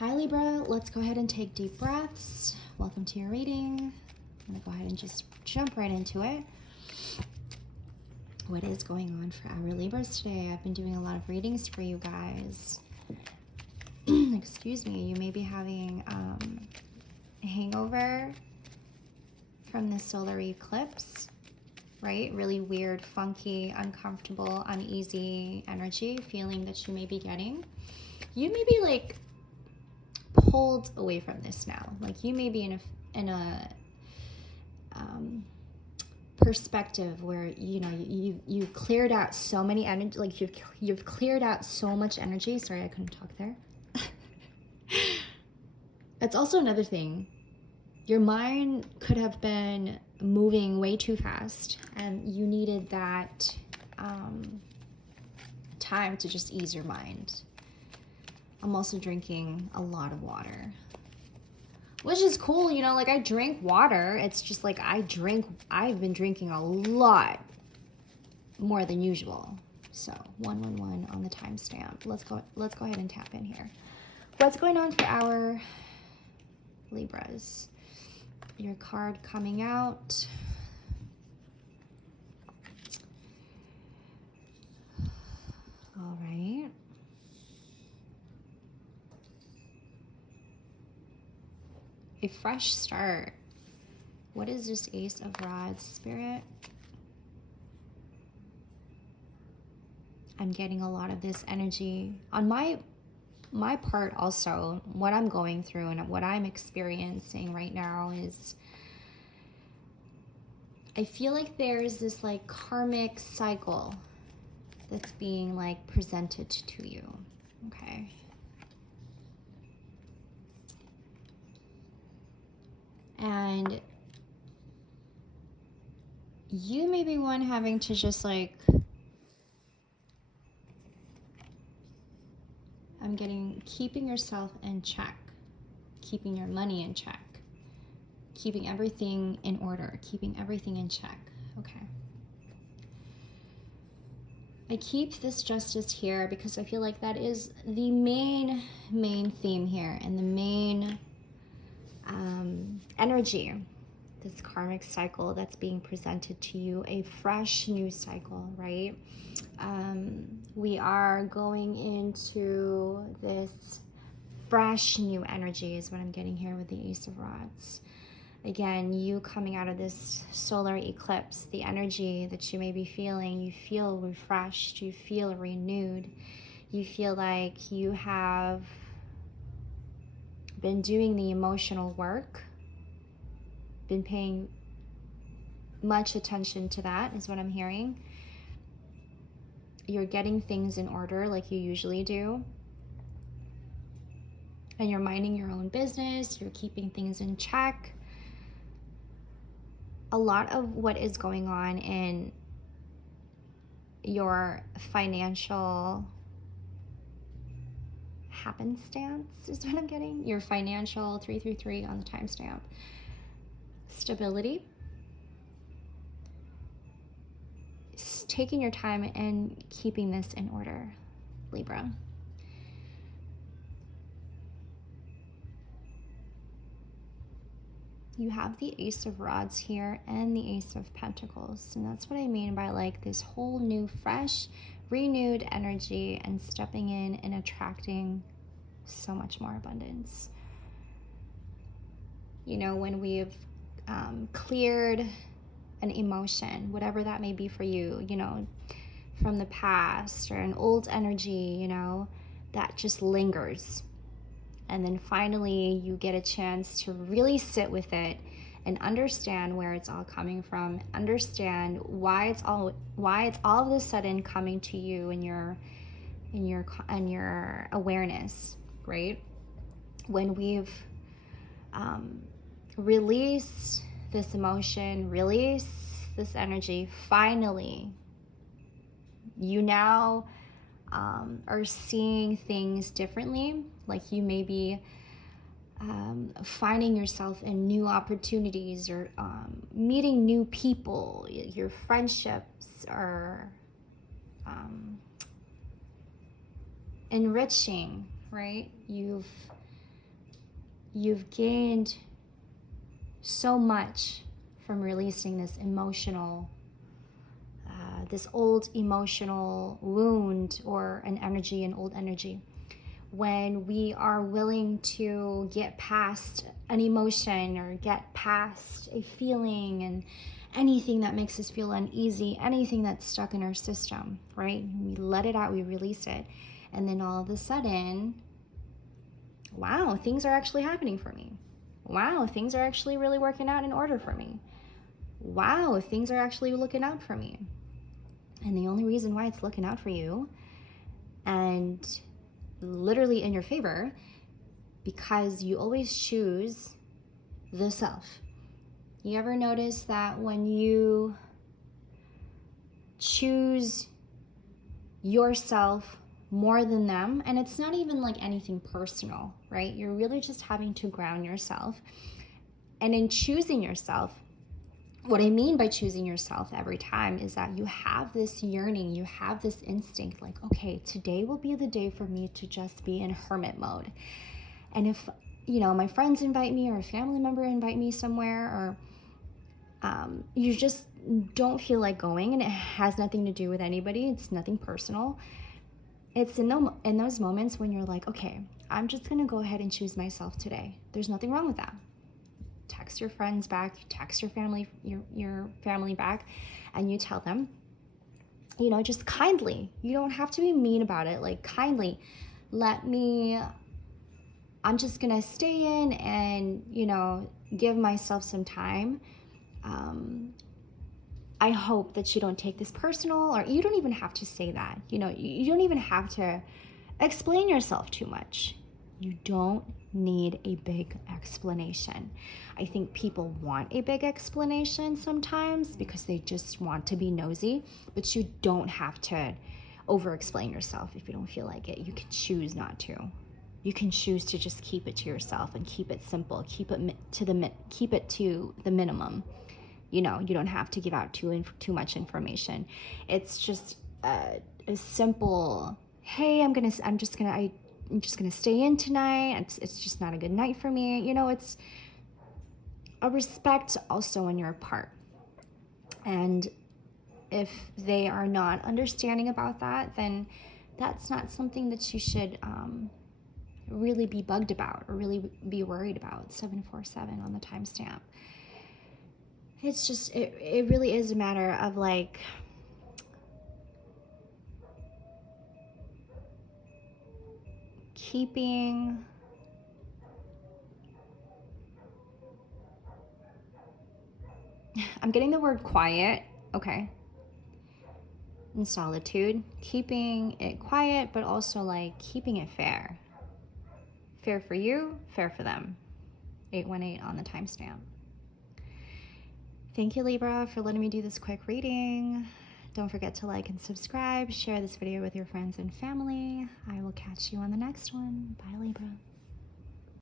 Hi Libra, let's go ahead and take deep breaths. Welcome to your reading. I'm gonna go ahead and just jump right into it. What is going on for our Libras today? I've been doing a lot of readings for you guys. Excuse me, you may be having a hangover from the solar eclipse, right? Really weird, funky, uncomfortable, uneasy energy, feeling that you may be getting. You may be like pulled away from this now. Like you may be in a perspective where you cleared out so many energy, like you've cleared out so much energy. Sorry, I couldn't talk there. That's also another thing. Your mind could have been moving way too fast, and you needed that time to just ease your mind. I'm also drinking a lot of water, which is cool, you know, like I drink water. It's just like I've been drinking a lot more than usual. So 111 on the timestamp. Let's go ahead and tap in here. What's going on for our Libras? Your card coming out. All right. A fresh start. What is this Ace of Rods, Spirit? I'm getting a lot of this energy on my part also. What I'm going through and what I'm experiencing right now is I feel like there's this like karmic cycle that's being like presented to you. Okay. And you may be one having to just like, I'm getting keeping yourself in check, keeping your money in check, keeping everything in order, keeping everything in check. Okay. I keep this justice here because I feel like that is the main theme here, and the main energy, this karmic cycle that's being presented to you, a fresh new cycle, right? We are going into this fresh new energy is what I'm getting here with the Ace of Rods. Again, you coming out of this solar eclipse, the energy that you may be feeling, you feel refreshed, you feel renewed, you feel like you have been doing the emotional work, been paying much attention to that, is what I'm hearing. You're getting things in order like you usually do. And you're minding your own business, you're keeping things in check. A lot of what is going on in your financial happenstance is what I'm getting. Your financial 333 on the timestamp. Stability. Taking your time and keeping this in order, Libra. You have the Ace of Rods here and the Ace of Pentacles. And that's what I mean by like this whole new, fresh, renewed energy and stepping in and attracting so much more abundance. You know, when we've cleared an emotion, whatever that may be for you, you know, from the past or an old energy, you know, that just lingers. And then finally you get a chance to really sit with it and understand where it's all coming from, understand why it's all of a sudden coming to you in your awareness, right? When we've released this emotion, release this energy, finally, you now are seeing things differently. Like you may be finding yourself in new opportunities or meeting new people. Your friendships are enriching, right? You've you've gained so much from releasing this emotional, this old emotional wound or an energy, an old energy. When we are willing to get past an emotion or get past a feeling and anything that makes us feel uneasy, anything that's stuck in our system, right? We let it out, we release it. And then all of a sudden, wow, things are actually happening for me. Wow, things are actually really working out in order for me. Wow, things are actually looking out for me. And the only reason why it's looking out for you and literally in your favor, because you always choose the self. You ever notice that when you choose yourself more than them, and it's not even like anything personal, right? You're really just having to ground yourself. And in choosing yourself, what I mean by choosing yourself every time is that you have this yearning, you have this instinct like, okay, today will be the day for me to just be in hermit mode. And if, my friends invite me or a family member invite me somewhere, or you just don't feel like going, and it has nothing to do with anybody, it's nothing personal. It's in those moments when you're like, okay, I'm just gonna go ahead and choose myself today. There's nothing wrong with that. Text your friends back, text your family back, and you tell them, just kindly, you don't have to be mean about it, like kindly, I'm just gonna stay in and, give myself some time. I hope that you don't take this personal, or you don't even have to say that. You don't even have to explain yourself too much. You don't need a big explanation. I think people want a big explanation sometimes because they just want to be nosy, but you don't have to over-explain yourself if you don't feel like it. You can choose not to. You can choose to just keep it to yourself and keep it simple, keep it to the minimum. You don't have to give out too much information. It's just a simple, hey, I'm just gonna stay in tonight. It's just not a good night for me. It's a respect also on your part. And if they are not understanding about that, then that's not something that you should really be bugged about or really be worried about. 747 on the timestamp. It's just, it really is a matter of like, keeping I'm getting the word quiet, okay, in solitude, keeping it quiet, but also like keeping it fair. Fair for you, fair for them. 818 on the timestamp. Thank you, Libra, for letting me do this quick reading. Don't forget to like and subscribe. Share this video with your friends and family. I will catch you on the next one. Bye, Libra.